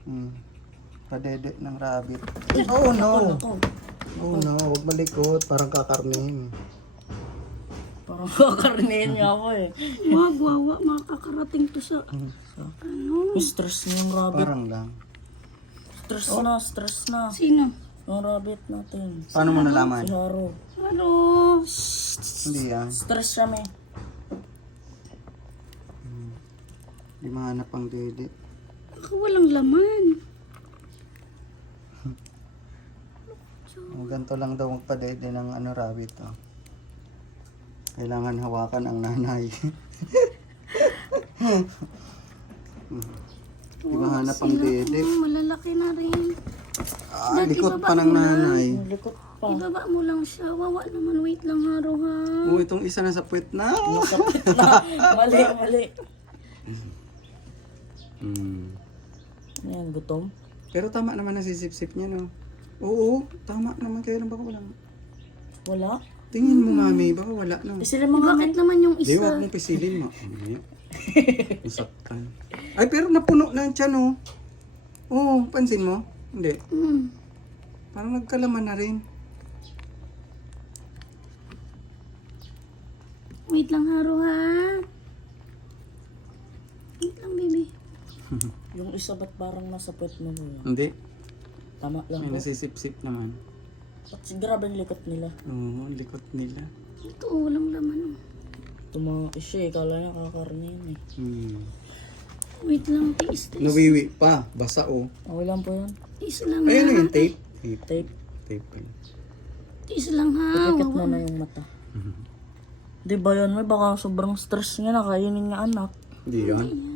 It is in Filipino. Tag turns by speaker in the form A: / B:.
A: Padede ng rabbit. Oh no! Oh no, huwag malikot. Parang kakarnin.
B: Parang kakarnihin niya ako eh.
C: Wawa, makakarating to sa... Ano?
B: Stress na yung rabbit.
A: Parang lang.
B: Stress na.
C: Sino?
B: Yung rabbit natin.
A: Paano mo nalaman?
B: Si Haro.
C: Ano?
A: Hindi yan.
B: Stress siya, me.
A: Hindi mahanap ang dede.
C: Baka walang laman.
A: Ganito lang daw magpadede ng rabbit. Oh. Kailangan hawakan ang nanay. Di mahanap ang dede.
C: Malalaki na rin.
A: Likot pa ng nanay.
B: Likot pa.
C: Ibaba mo lang siya. Wawa naman. Wait lang, Haro, ha?
A: Oh, itong isa na sa puwet na.
B: Masakit na. Mali. Yan, gutom.
A: Pero tama naman ang sisip-sip niya, no? Oo, tama naman. Kaya lang baka walang...
B: Wala.
A: Tingin mo, mami. Baka wala, no?
B: Sila mga
C: Bakit naman yung
A: Di,
C: isa?
A: huwag mong pisilin mo. Isaktan. Ay, pero napuno na ang tiyan, oh. Oo, pansin mo? Hindi. Parang nagkalaman na rin.
C: Wait lang, Haro, ha? Wait lang, baby.
B: Yung isa ba't parang nasa puwet mo yun?
A: Hindi.
B: Tama lang
A: May
B: po.
A: nasisip-sip naman.
B: At grabe yung likot nila.
A: Oo, ang likot nila.
C: Ito, walang laman, oh.
B: Tumakis siya eh. Kala niya kakarnihin eh.
C: Wait lang, tiis.
A: Nawiwi pa. Basa, oh.
B: Okay lang po yun.
C: Tiis lang,
A: Ayun na
C: ha?
A: yung tape.
B: Tape.
A: Tape.
C: Tiis lang, ha?
B: Pikit mo na yung mata. Di ba yan? May baka sobrang stress niya na kainin niya anak.
A: Hindi yan.